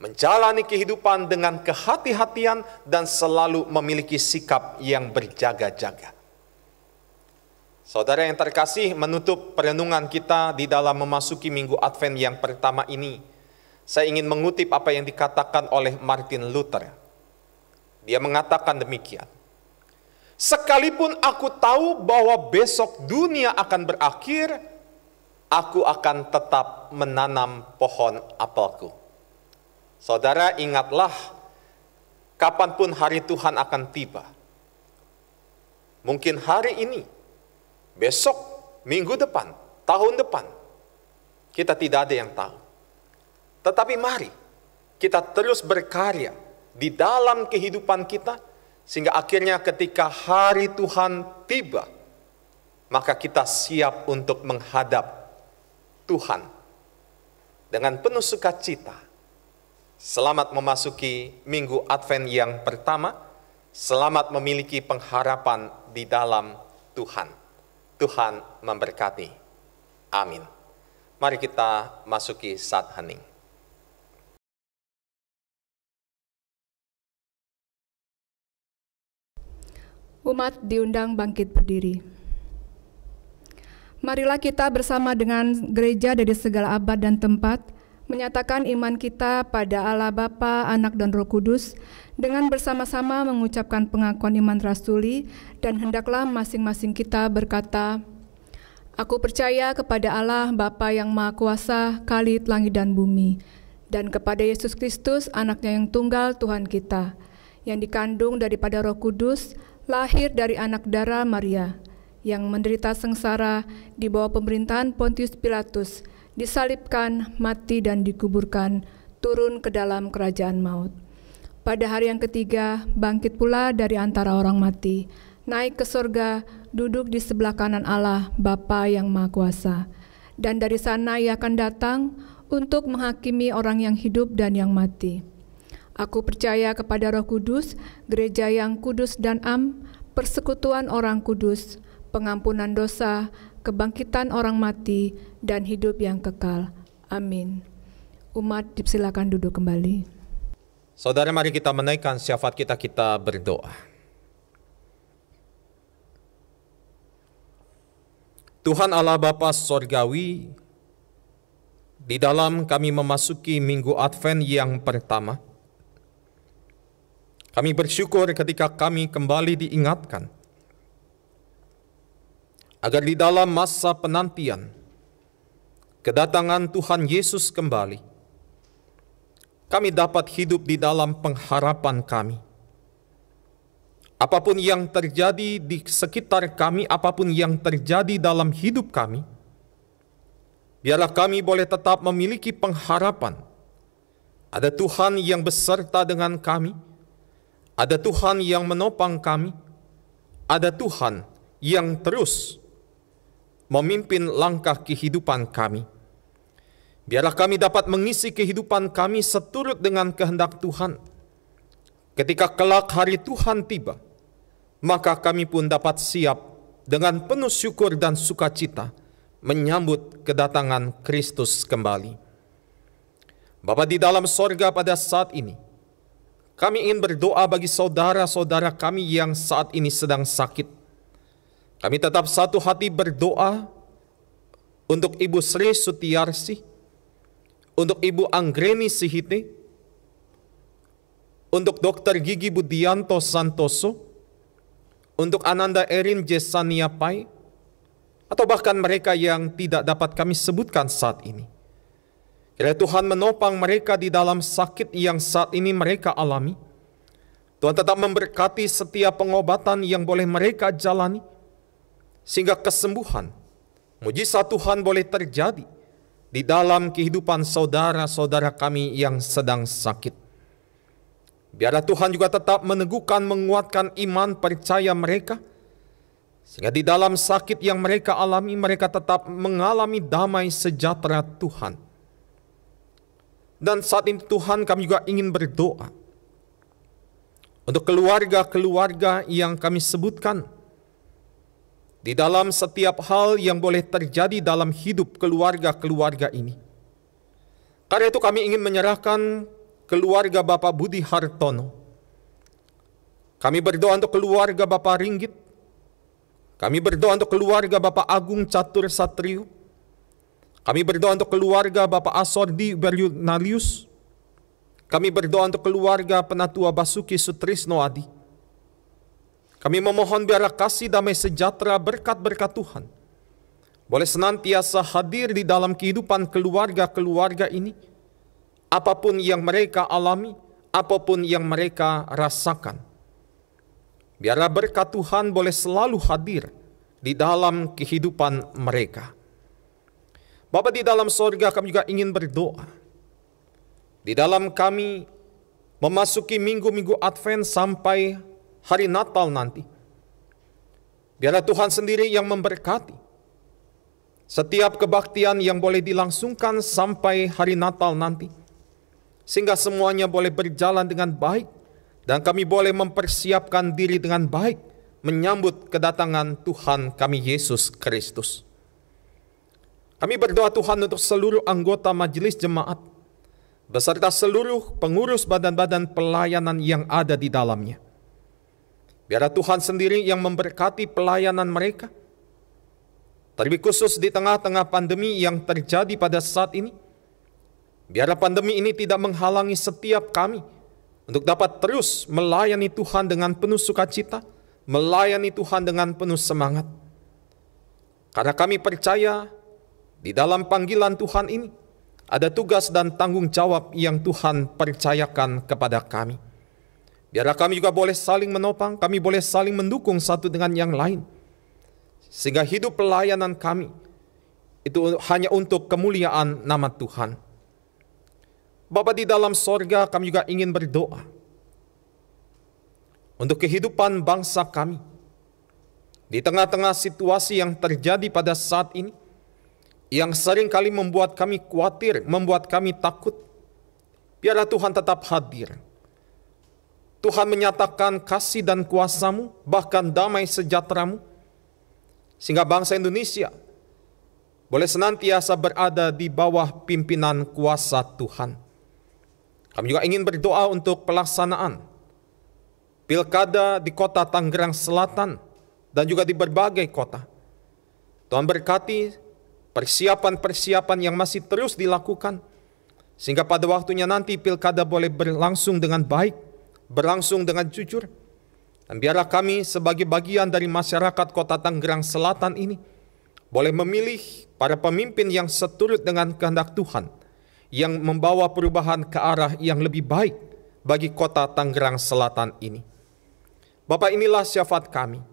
menjalani kehidupan dengan kehati-hatian dan selalu memiliki sikap yang berjaga-jaga. Saudara yang terkasih, menutup perenungan kita di dalam memasuki Minggu Advent yang pertama ini, saya ingin mengutip apa yang dikatakan oleh Martin Luther. Dia mengatakan demikian. Sekalipun aku tahu bahwa besok dunia akan berakhir, aku akan tetap menanam pohon apelku. Saudara, ingatlah, kapanpun hari Tuhan akan tiba. Mungkin hari ini, besok, minggu depan, tahun depan, kita tidak ada yang tahu. Tetapi mari kita terus berkarya di dalam kehidupan kita, sehingga akhirnya ketika hari Tuhan tiba, maka kita siap untuk menghadap Tuhan dengan penuh sukacita. Selamat memasuki Minggu Advent yang pertama, selamat memiliki pengharapan di dalam Tuhan. Tuhan memberkati. Amin. Mari kita masuki saat hening. Umat diundang bangkit berdiri. Marilah kita bersama dengan gereja dari segala abad dan tempat menyatakan iman kita pada Allah Bapa, Anak dan Roh Kudus dengan bersama-sama mengucapkan pengakuan iman rasuli, dan hendaklah masing-masing kita berkata, Aku percaya kepada Allah Bapa yang Maha Kuasa, Khalid langit dan bumi, dan kepada Yesus Kristus, Anaknya yang tunggal Tuhan kita, yang dikandung daripada Roh Kudus, lahir dari anak darah Maria, yang menderita sengsara di bawah pemerintahan Pontius Pilatus, disalibkan, mati dan dikuburkan, turun ke dalam kerajaan maut. Pada hari yang ketiga, bangkit pula dari antara orang mati, naik ke sorga, duduk di sebelah kanan Allah, Bapa yang Maha Kuasa. Dan dari sana Ia akan datang untuk menghakimi orang yang hidup dan yang mati. Aku percaya kepada Roh Kudus, gereja yang kudus dan persekutuan orang kudus, pengampunan dosa, kebangkitan orang mati, dan hidup yang kekal. Amin. Umat dipersilakan duduk kembali. Saudara, mari kita menaikkan syafaat kita berdoa. Tuhan Allah Bapa Sorgawi, di dalam kami memasuki Minggu Advent yang pertama, kami bersyukur ketika kami kembali diingatkan agar di dalam masa penantian kedatangan Tuhan Yesus kembali, kami dapat hidup di dalam pengharapan kami. Apapun yang terjadi di sekitar kami, apapun yang terjadi dalam hidup kami, biarlah kami boleh tetap memiliki pengharapan. Ada Tuhan yang beserta dengan kami, ada Tuhan yang menopang kami, ada Tuhan yang terus memimpin langkah kehidupan kami. Biarlah kami dapat mengisi kehidupan kami seturut dengan kehendak Tuhan. Ketika kelak hari Tuhan tiba, maka kami pun dapat siap dengan penuh syukur dan sukacita menyambut kedatangan Kristus kembali. Bapa di dalam sorga, pada saat ini, kami ingin berdoa bagi saudara-saudara kami yang saat ini sedang sakit. Kami tetap satu hati berdoa untuk Ibu Sri Sutiarsi, untuk Ibu Anggreni Sihite, untuk Dr. Gigi Budianto Santoso, untuk Ananda Erin Jesaniapai, atau bahkan mereka yang tidak dapat kami sebutkan saat ini. Kiranya Tuhan menopang mereka di dalam sakit yang saat ini mereka alami. Tuhan tetap memberkati setiap pengobatan yang boleh mereka jalani, sehingga kesembuhan, mujizat Tuhan boleh terjadi di dalam kehidupan saudara-saudara kami yang sedang sakit. Biarlah Tuhan juga tetap meneguhkan, menguatkan iman percaya mereka, sehingga di dalam sakit yang mereka alami, mereka tetap mengalami damai sejahtera Tuhan. Dan saat ini Tuhan, kami juga ingin berdoa untuk keluarga-keluarga yang kami sebutkan, di dalam setiap hal yang boleh terjadi dalam hidup keluarga-keluarga ini. Karena itu kami ingin menyerahkan keluarga Bapak Budi Hartono. Kami berdoa untuk keluarga Bapak Ringgit. Kami berdoa untuk keluarga Bapak Agung Catur Satrio. Kami berdoa untuk keluarga Bapak Asordi Bernalius. Kami berdoa untuk keluarga Penatua Basuki Sutrisno Adi. Kami memohon biarlah kasih damai sejahtera berkat-berkat Tuhan boleh senantiasa hadir di dalam kehidupan keluarga-keluarga ini. Apapun yang mereka alami, apapun yang mereka rasakan, biarlah berkat Tuhan boleh selalu hadir di dalam kehidupan mereka. Bapa di dalam sorga, kami juga ingin berdoa. Di dalam kami memasuki minggu-minggu Advent sampai hari Natal nanti, biarlah Tuhan sendiri yang memberkati setiap kebaktian yang boleh dilangsungkan sampai hari Natal nanti, sehingga semuanya boleh berjalan dengan baik dan kami boleh mempersiapkan diri dengan baik menyambut kedatangan Tuhan kami Yesus Kristus. Kami berdoa Tuhan untuk seluruh anggota majelis jemaat beserta seluruh pengurus badan-badan pelayanan yang ada di dalamnya. Biarlah Tuhan sendiri yang memberkati pelayanan mereka, terlebih khusus di tengah-tengah pandemi yang terjadi pada saat ini. Biarlah pandemi ini tidak menghalangi setiap kami untuk dapat terus melayani Tuhan dengan penuh sukacita, melayani Tuhan dengan penuh semangat. Karena kami percaya di dalam panggilan Tuhan ini ada tugas dan tanggung jawab yang Tuhan percayakan kepada kami. Biarlah kami juga boleh saling menopang, kami boleh saling mendukung satu dengan yang lain. Sehingga hidup pelayanan kami itu hanya untuk kemuliaan nama Tuhan. Bapa di dalam sorga, kami juga ingin berdoa untuk kehidupan bangsa kami. Di tengah-tengah situasi yang terjadi pada saat ini, yang sering kali membuat kami khawatir, membuat kami takut, biarlah Tuhan tetap hadir. Tuhan menyatakan kasih dan kuasa-Mu, bahkan damai sejahtera-Mu, sehingga bangsa Indonesia boleh senantiasa berada di bawah pimpinan kuasa Tuhan. Kami juga ingin berdoa untuk pelaksanaan pilkada di kota Tangerang Selatan dan juga di berbagai kota. Tuhan berkati persiapan-persiapan yang masih terus dilakukan, sehingga pada waktunya nanti pilkada boleh berlangsung dengan baik, berlangsung dengan jujur. Dan biarlah kami sebagai bagian dari masyarakat kota Tangerang Selatan ini boleh memilih para pemimpin yang seturut dengan kehendak Tuhan, yang membawa perubahan ke arah yang lebih baik bagi kota Tangerang Selatan ini. Bapa, inilah syafaat kami,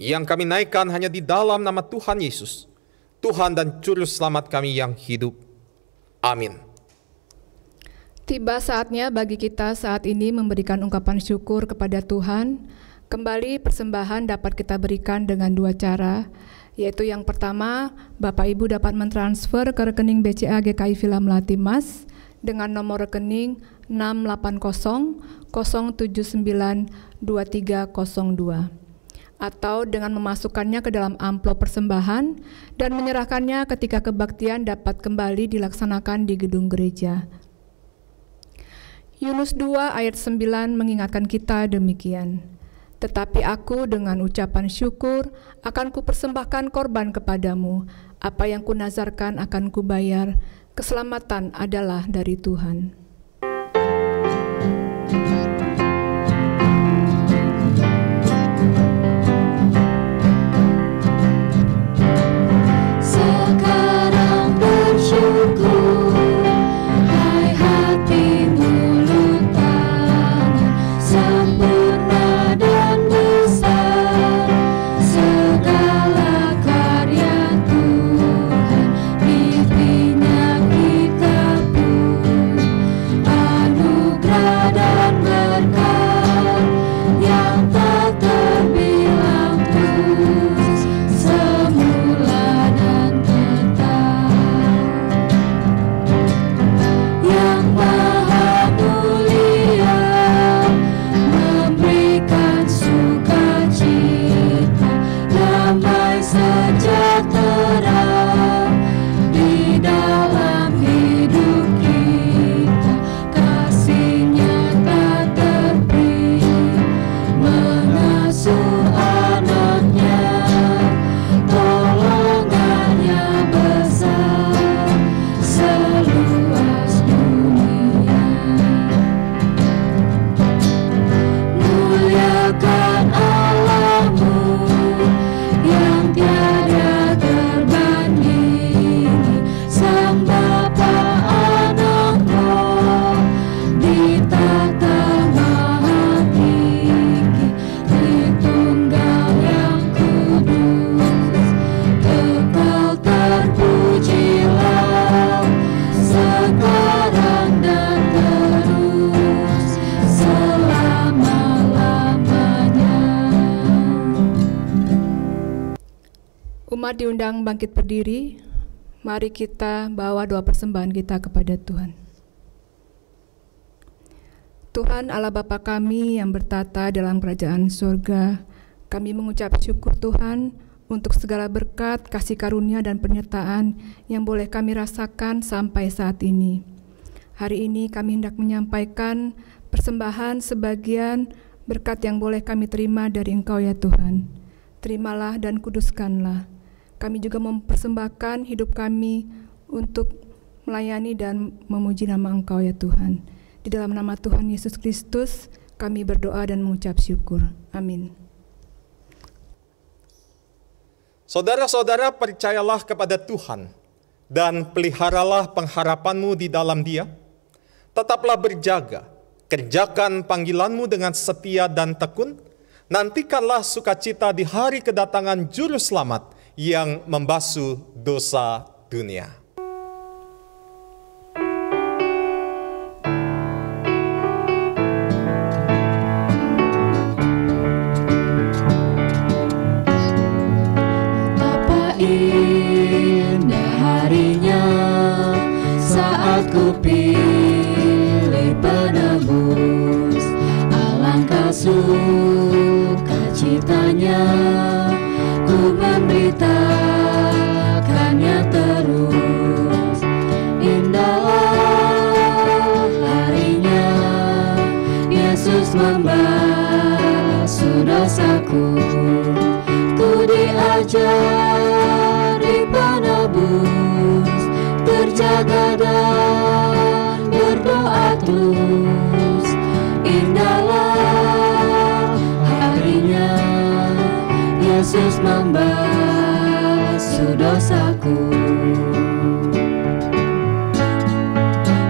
yang kami naikkan hanya di dalam nama Tuhan Yesus, Tuhan dan Juru Selamat kami yang hidup. Amin. Tiba saatnya bagi kita saat ini memberikan ungkapan syukur kepada Tuhan. Kembali persembahan dapat kita berikan dengan dua cara, yaitu yang pertama, Bapak Ibu dapat mentransfer ke rekening BCA GKI Villa Melati Mas dengan nomor rekening 680-079-2302, atau dengan memasukkannya ke dalam amplop persembahan dan menyerahkannya ketika kebaktian dapat kembali dilaksanakan di gedung gereja. Yunus 2 ayat 9 mengingatkan kita demikian. Tetapi aku dengan ucapan syukur akan kupersembahkan korban kepadamu. Apa yang kunazarkan akan kubayar. Keselamatan adalah dari Tuhan. Sekarang bersyukur, hai hati mulut tangan, sempurna dan besar segala karya Tuhan, pipinya kita pun anugerah dan Jemaat diundang bangkit berdiri. Mari kita bawa doa persembahan kita kepada Tuhan. Tuhan Allah Bapa kami yang bertata dalam kerajaan surga, kami mengucap syukur Tuhan untuk segala berkat, kasih karunia dan penyertaan yang boleh kami rasakan sampai saat ini. Hari ini kami hendak menyampaikan persembahan sebagian berkat yang boleh kami terima dari Engkau ya Tuhan. Terimalah dan kuduskanlah. Kami juga mempersembahkan hidup kami untuk melayani dan memuji nama Engkau ya Tuhan. Di dalam nama Tuhan Yesus Kristus kami berdoa dan mengucap syukur. Amin. Saudara-saudara, percayalah kepada Tuhan dan peliharalah pengharapanmu di dalam Dia. Tetaplah berjaga, kerjakan panggilanmu dengan setia dan tekun. Nantikanlah sukacita di hari kedatangan Juru Selamat yang membasuh dosa dunia. Betapa indah harinya saat ku pilih penebus, alangkah sukacitanya ku memberitakannya terus. Indahlah harinya Yesus membasuh dosaku. Ku diajari penebus, terjaga dan berdoa terus. Indahlah harinya Yesus membasuh dosaku.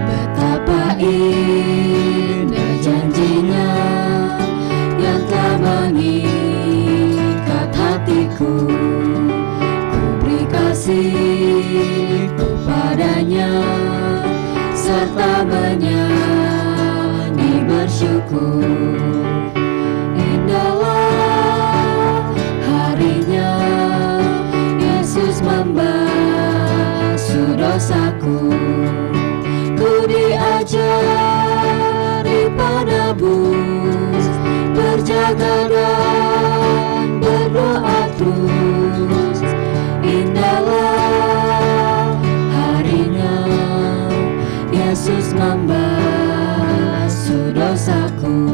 Betapa indah janjinya yang telah mengikat hatiku. Ku beri kasihku padanya serta menyanyi bersyukur. Indahlah harinya Yesus membasuh dosaku. Ku diajari penebus, berjaga dan berdoa terus. Indahlah harinya Yesus membasuh dosaku.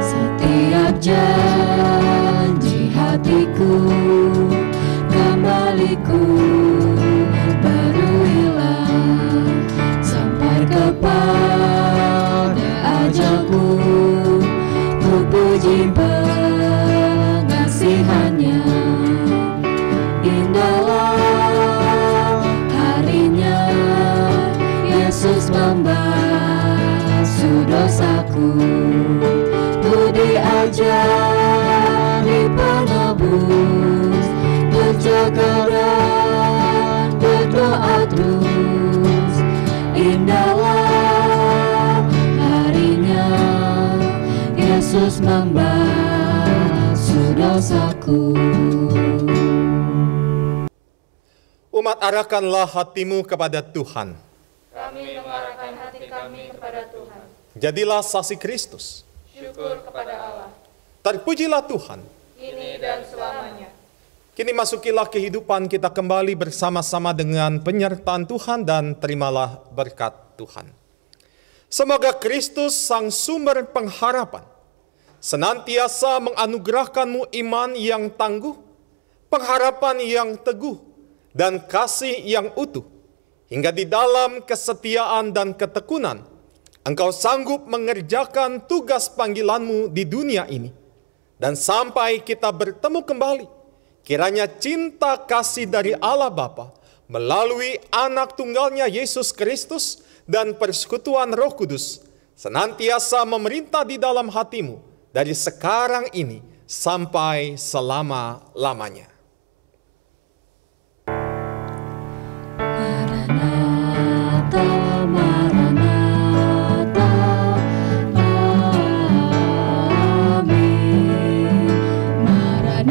Setiap janji hatiku kembali ku penuhilah sampai kepada ajalku. Ku puji pengasihannya. Indahlah harinya Yesus membasuh dosaku. Ku diajari penebus, berjaga dan berdoa terus. Indahlah harinya Yesus membasuh dosaku. Umat, arahkanlah hatimu kepada Tuhan. Kami mengarahkan hati kami kepada Tuhan. Jadilah saksi Kristus. Syukur kepada Allah, Terpujilah Tuhan. kini dan selamanya. Kini masukilah kehidupan kita kembali bersama-sama dengan penyertaan Tuhan dan terimalah berkat Tuhan. Semoga Kristus sang sumber pengharapan senantiasa menganugerahkanmu iman yang tangguh, pengharapan yang teguh, dan kasih yang utuh, hingga di dalam kesetiaan dan ketekunan engkau sanggup mengerjakan tugas panggilanmu di dunia ini. Dan sampai kita bertemu kembali, kiranya cinta kasih dari Allah Bapa melalui anak tunggalnya Yesus Kristus dan persekutuan Roh Kudus senantiasa memerintah di dalam hatimu dari sekarang ini sampai selama-lamanya. Maranatha, Maranatha, amin. Maranatha,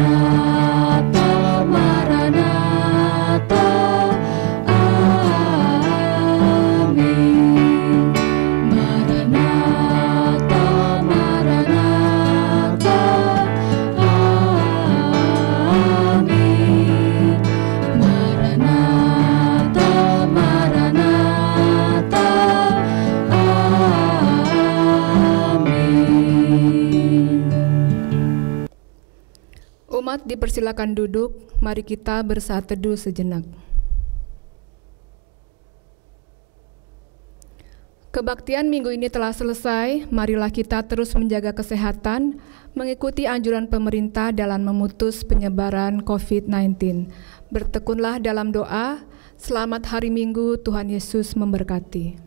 dipersilakan duduk, mari kita bersaat teduh sejenak. Kebaktian minggu ini telah selesai, marilah kita terus menjaga kesehatan, mengikuti anjuran pemerintah dalam memutus penyebaran COVID-19. Bertekunlah dalam doa. Selamat hari Minggu, Tuhan Yesus memberkati.